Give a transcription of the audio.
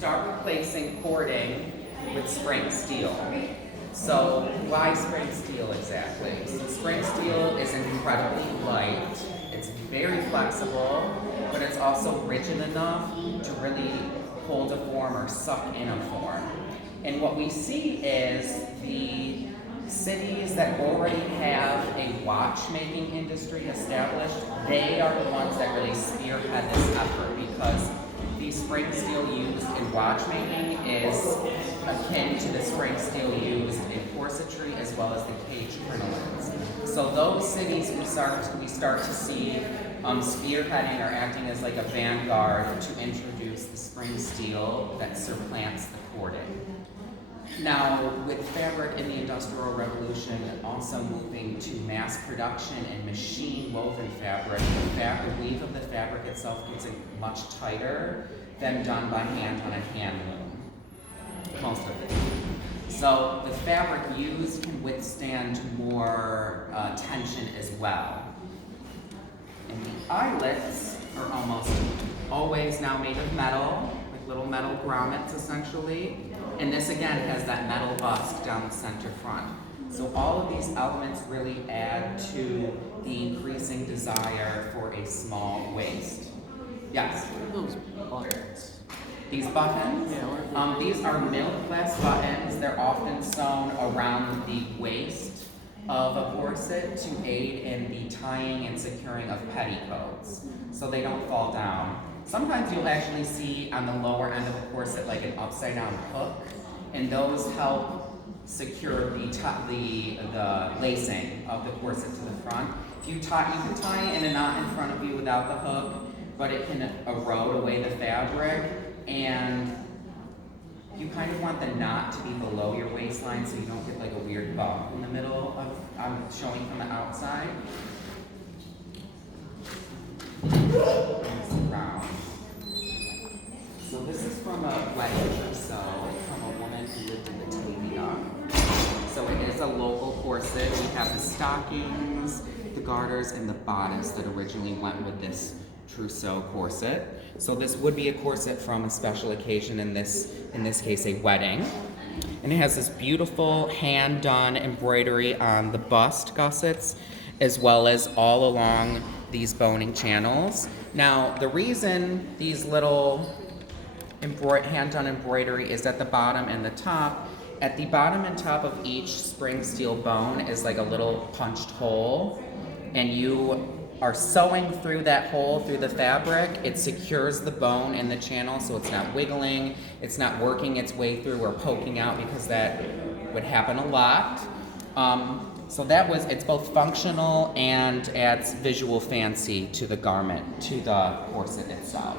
start replacing cording with spring steel. So why spring steel exactly? So spring steel is incredibly light, it's very flexible, but it's also rigid enough to really hold a form or suck in a form. And what we see is the cities that already have a watchmaking industry established, they are the ones that really spearhead this effort, because the spring steel used in watchmaking is akin to the spring steel used in corsetry as well as the cage crinolines. So those cities we start to see spearheading or acting as like a vanguard to introduce the spring steel that supplants the cording. Now, with fabric in the Industrial Revolution also moving to mass production and machine woven fabric, the weave of the fabric itself gets much tighter than done by hand on a hand loom, most of it. So the fabric used can withstand more tension as well. And the eyelets are almost always now made of metal, like little metal grommets essentially. And this again has that metal busk down the center front. So all of these elements really add to the increasing desire for a small waist. Yes? What are those buttons? These buttons? Yeah, these are milk-glass buttons. They're often sewn around the waist of a corset to aid in the tying and securing of petticoats, so they don't fall down. Sometimes you'll actually see on the lower end of a corset like an upside down hook, and those help secure the lacing of the corset to the front. If you can tie it in a knot in front of you without the hook, but it can erode away the fabric, and you kind of want the knot to be below your waistline so you don't get like a weird bump in the middle of showing from the outside. Round. So this is from a wedding trousseau from a woman who lived in Batavia. So it is a local corset. We have the stockings, the garters, and the bodice that originally went with this trousseau corset. So this would be a corset from a special occasion, in this case a wedding. And it has this beautiful hand-done embroidery on the bust gussets, as well as all along these boning channels. Now, the reason these little hand-done embroidery is at the bottom and the top, at the bottom and top of each spring steel bone is like a little punched hole, and you are sewing through that hole through the fabric. It secures the bone in the channel so it's not wiggling, it's not working its way through or poking out, because that would happen a lot. So it's both functional and adds visual fancy to the garment, to the corset itself.